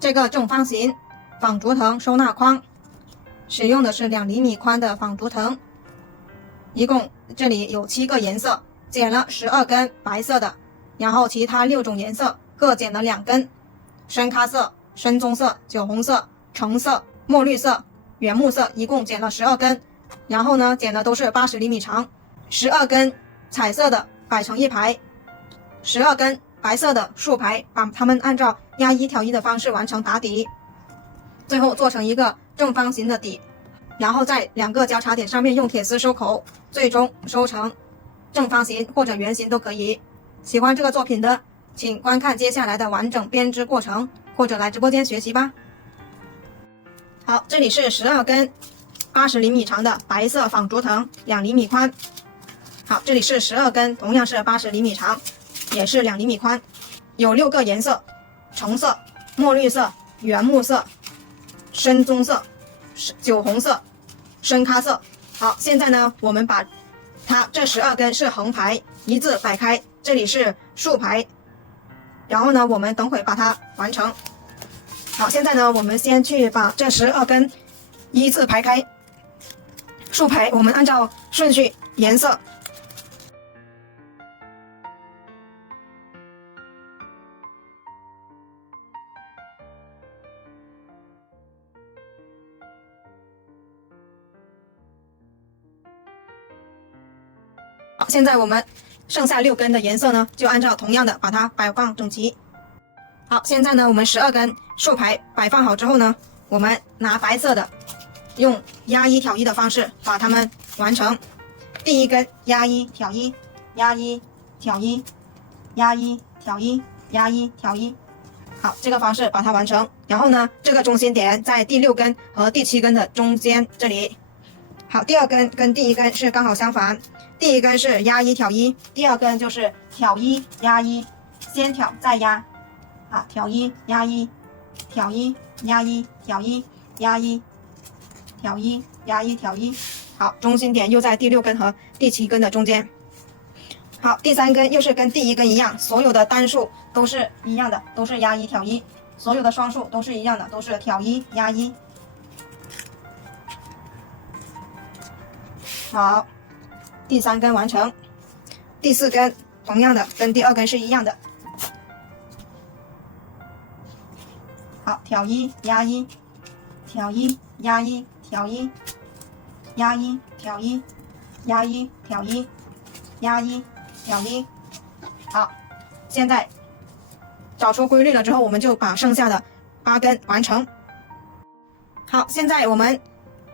这个正方形纺竹藤收纳筐，使用的是2厘米宽的纺竹藤，一共这里有7个颜色，剪了12根白色的，然后其他6种颜色各剪了2根，深咖色、深棕色、酒红色、橙色、墨绿色、原木色，一共剪了12根，然后呢剪的都是80厘米长，12根彩色的摆成一排，12根白色的竖排，把它们按照压1挑1的方式完成打底，最后做成一个正方形的底，然后在2个交叉点上面用铁丝收口，最终收成正方形或者圆形都可以。喜欢这个作品的，请观看接下来的完整编织过程，或者来直播间学习吧。好，这里是12根80厘米长的白色纺竹藤，2厘米宽。好，这里是12根，同样是80厘米长，也是2厘米宽，有6个颜色：橙色、墨绿色、原木色、深棕色、酒红色、深咖色。好，现在呢，我们把它这12根是横排，一字摆开，这里是竖排，然后呢，我们等会把它完成。好，现在呢，我们先去把这12根一字排开，竖排，我们按照顺序颜色。好，现在我们剩下6根的颜色呢，就按照同样的把它摆放整齐。好，现在呢，我们12根竖排摆放好之后呢，我们拿白色的，用压1挑1的方式把它们完成。第一根压1挑1，压1挑1，压1挑1，压1挑1。好，这个方式把它完成。然后呢，这个中心点在第6根和第7根的中间这里。好，第2根跟第1根是刚好相反。第1根是压1挑1，第2根就是挑1压1，先挑再压。啊，挑1压1，挑1压1，挑1压1，挑1压1挑1。好，中心点又在第6根和第7根的中间。好，第3根又是跟第1根一样，所有的单数都是一样的，都是压1挑1，所有的双数都是一样的，都是挑1压1。好，第3根完成，第4根同样的跟第2根是一样的。好，挑1压1，挑1压1，挑1压1，挑1压1，挑1压1，挑1。好，现在找出规律了之后，我们就把剩下的8根完成。好，现在我们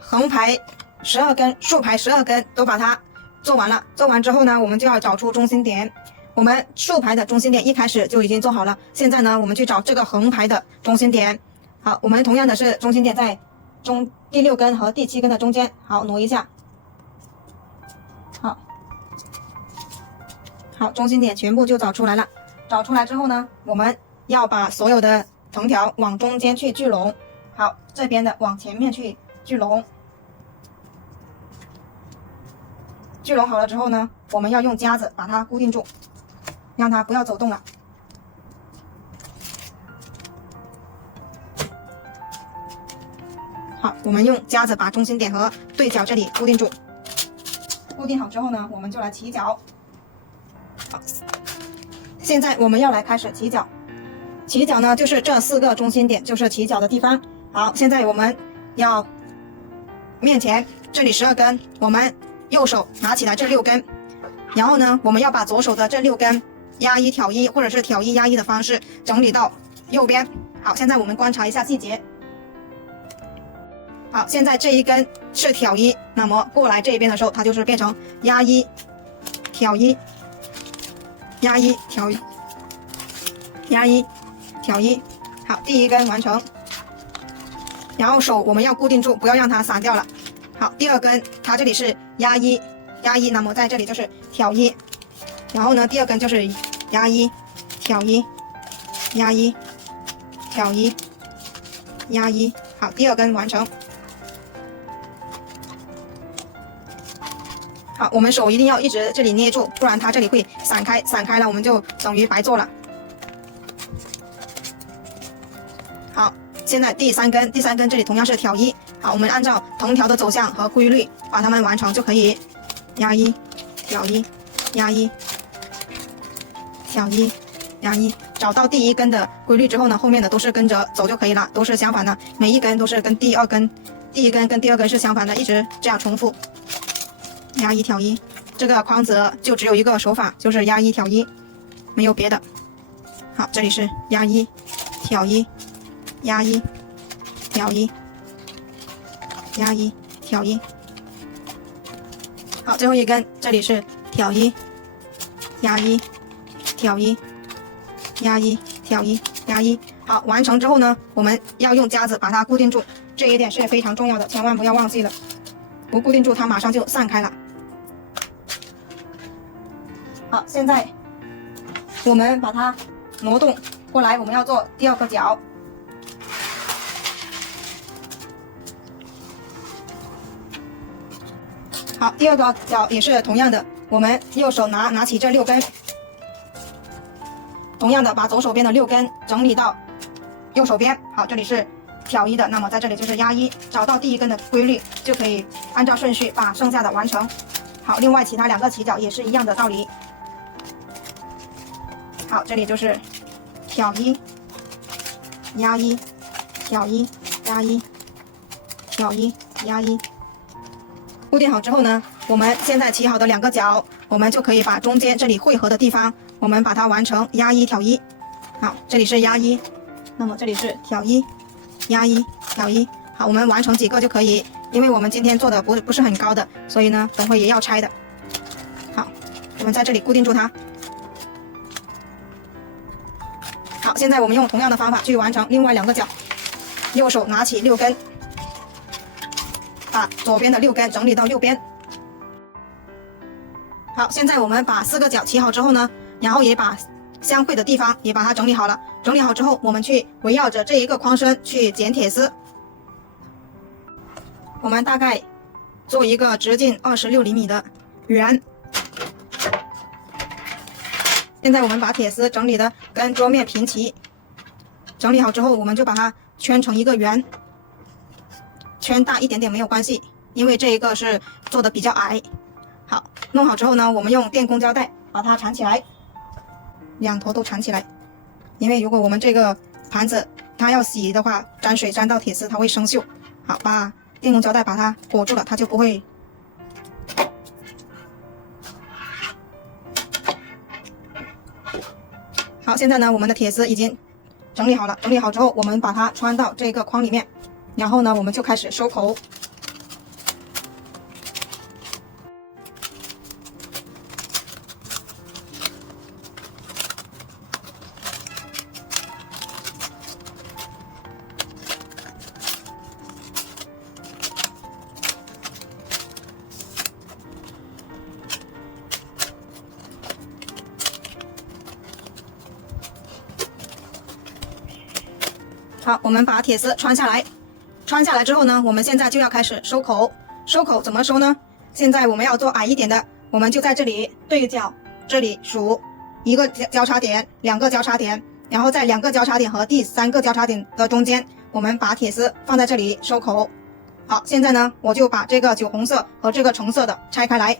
横排12根，竖排12根都把它做完了。做完之后呢，我们就要找出中心点。我们竖排的中心点一开始就已经做好了，现在呢，我们去找这个横排的中心点。好，我们同样的是中心点在第6根和第7根的中间。好，挪一下。好，中心点全部就找出来了。找出来之后呢，我们要把所有的藤条往中间去聚拢。好，这边的往前面去聚拢。聚拢好了之后呢，我们要用夹子把它固定住，让它不要走动了。好，我们用夹子把中心点和对角这里固定住。固定好之后呢，我们就来起角。好，现在我们要来开始起角。起角呢，就是这4个中心点，就是起角的地方。好，现在我们要面前这里12根，我们右手拿起来这6根，然后呢，我们要把左手的这6根压1挑1，或者是挑1压1的方式整理到右边。好，现在我们观察一下细节。好，现在这一根是挑1，那么过来这一边的时候，它就是变成压1挑1，压1挑1，压1挑1。好，第一根完成。然后手我们要固定住，不要让它散掉了。好，第2根它这里是压1，那么在这里就是挑1，然后呢，第2根就是压1挑1，压1挑1，压1。好，第2根完成。好，我们手一定要一直这里捏住，不然它这里会散开了我们就等于白做了。好，现在第三根这里同样是挑一。好，我们按照藤条的走向和规律把它们完成就可以。压一，挑一，压一，挑一，压一。找到第一根的规律之后呢，后面的都是跟着走就可以了，都是相反的，每一根都是跟第一根跟第二根是相反的，一直这样重复。压一挑一，这个框子就只有一个手法，就是压一挑一，没有别的。好，这里是压一挑一，压一挑一，压一挑一。好，最后一根这里是挑一，压一挑一，压一挑一，压一。好，完成之后呢，我们要用夹子把它固定住，这一点是非常重要的，千万不要忘记了，不固定住它马上就散开了。好，现在我们把它挪动过来，我们要做第二个角。好，第二个角也是同样的，我们右手拿起这6根，同样的把左手边的6根整理到右手边。好，这里是挑一的，那么在这里就是压一，找到第一根的规律就可以按照顺序把剩下的完成。好，另外其他2个起角也是一样的道理。好，这里就是挑一，压一，挑一，压一，挑一，压一。固定好之后呢，我们现在起好的2个角，我们就可以把中间这里汇合的地方，我们把它完成压一挑一。好，这里是压一，那么这里是挑一，压一挑一。好，我们完成几个就可以，因为我们今天做的不是很高的，所以呢，等会也要拆的。好，我们在这里固定住它。好，现在我们用同样的方法去完成另外2个角，右手拿起6根，把左边的6根整理到右边。好，现在我们把4个角起好之后呢，然后也把相会的地方也把它整理好了。整理好之后，我们去围绕着这一个框身去剪铁丝。我们大概做一个直径26厘米的圆。现在我们把铁丝整理的跟桌面平齐，整理好之后，我们就把它圈成一个圆，圈大一点点没有关系，因为这一个是做的比较矮。好，弄好之后呢，我们用电工胶带把它缠起来，2头都缠起来，因为如果我们这个盘子它要洗的话，沾水沾到铁丝它会生锈。好，把电工胶带把它裹住了，它就不会。好，现在呢，我们的铁丝已经整理好了。整理好之后，我们把它穿到这个框里面，然后呢，我们就开始收口。好，我们把铁丝穿下来。穿下来之后呢，我们现在就要开始收口。收口怎么收呢？现在我们要做矮一点的，我们就在这里对角这里数1个交叉点，2个交叉点，然后在2个交叉点和第3个交叉点的中间，我们把铁丝放在这里收口。好，现在呢，我就把这个酒红色和这个橙色的拆开来。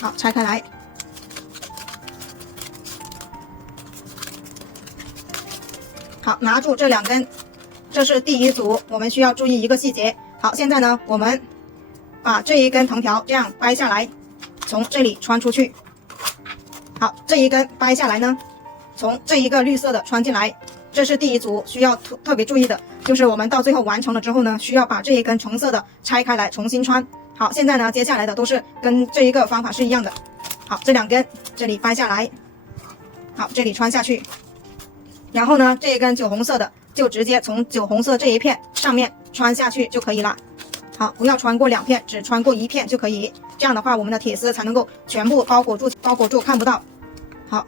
好，拆开来。好，拿住这2根，这是第一组，我们需要注意一个细节。好，现在呢，我们把这一根藤条这样掰下来，从这里穿出去。好，这一根掰下来呢，从这一个绿色的穿进来，这是第一组需要特别注意的，就是我们到最后完成了之后呢，需要把这一根橙色的拆开来重新穿。好，现在呢，接下来的都是跟这一个方法是一样的。好，这2根这里掰下来，好，这里穿下去，然后呢，这一根酒红色的就直接从酒红色这一片上面穿下去就可以了。好，不要穿过2片，只穿过1片就可以。这样的话，我们的铁丝才能够全部包裹住，看不到。好，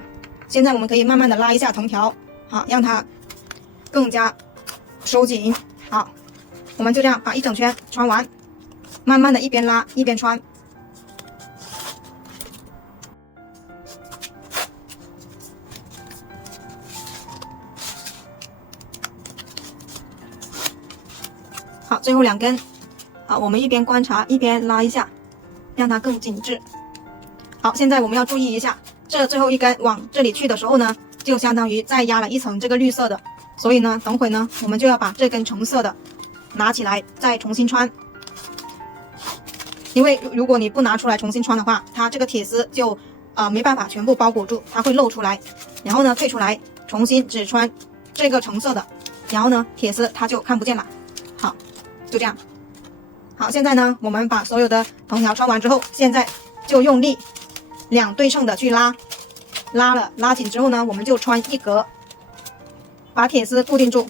现在我们可以慢慢的拉一下藤条，好，让它更加收紧。好，我们就这样把一整圈穿完。慢慢的一边拉一边穿。最后2根，好，我们一边观察一边拉一下，让它更紧致。好，现在我们要注意一下，这最后1根往这里去的时候呢，就相当于再压了一层这个绿色的，所以呢，等会呢，我们就要把这根橙色的拿起来再重新穿。因为如果你不拿出来重新穿的话，它这个铁丝就没办法全部包裹住，它会露出来，然后呢退出来，重新只穿这个橙色的，然后呢铁丝它就看不见了。好，就这样。好，现在呢我们把所有的藤条穿完之后，现在就用力2对称的去拉紧之后呢，我们就穿1格，把铁丝固定住。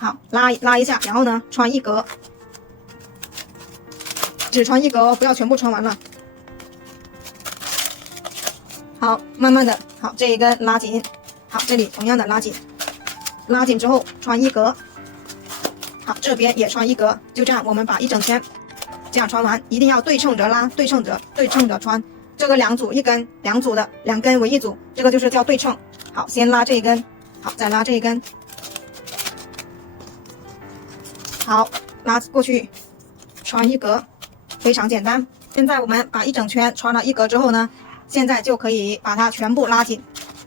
好，拉一下，然后呢穿1格，只穿1格哦，不要全部穿完了。好，慢慢的，好，这一根拉紧，好，这里同样的拉紧之后穿1格，好，这边也穿1格，就这样，我们把一整圈这样穿完，一定要对称着拉，对称着穿。这个2组，两组的2根为1组，这个就是叫对称。好，先拉这一根，好，再拉这一根，好，拉过去，穿1格，非常简单。现在我们把一整圈穿了1格之后呢，现在就可以把它全部拉紧，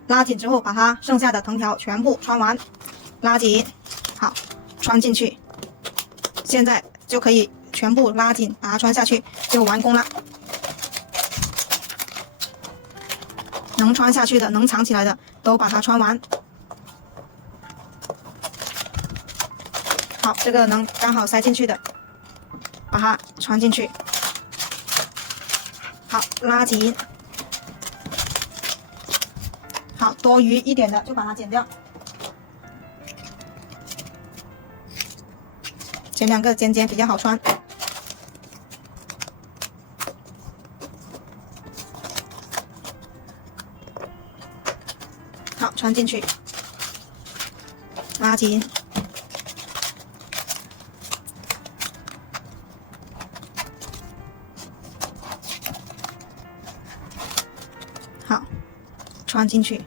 拉紧之后把它剩下的藤条全部穿完，拉紧，好，穿进去，现在就可以全部拉紧，把它穿下去就完工了。能穿下去的，能藏起来的都把它穿完。好，这个能刚好塞进去的，把它穿进去。好，拉紧。好，多余一点的就把它剪掉。前2个尖尖比较好穿。好，穿进去，拉紧。好，穿进去。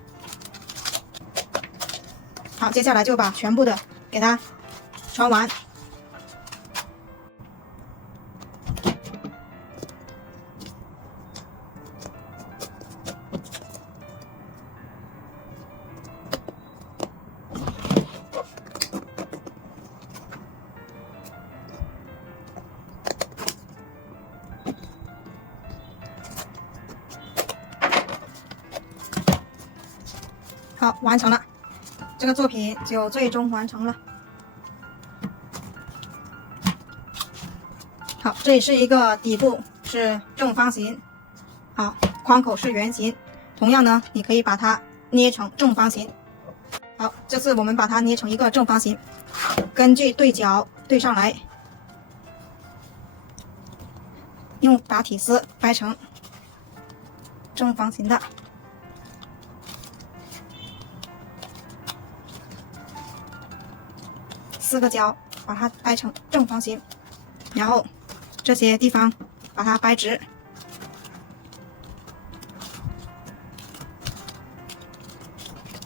好，接下来就把全部的给它穿完。好，完成了，这个作品就最终完成了。好，这里是一个底部是正方形，好，框口是圆形，同样呢，你可以把它捏成正方形。好，这次我们把它捏成一个正方形，根据对角对上来，用打体丝掰成正方形的。4个角把它掰成正方形，然后这些地方把它掰直。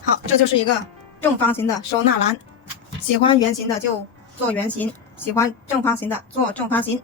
好，这就是一个正方形的收纳篮。喜欢圆形的就做圆形，喜欢正方形的做正方形。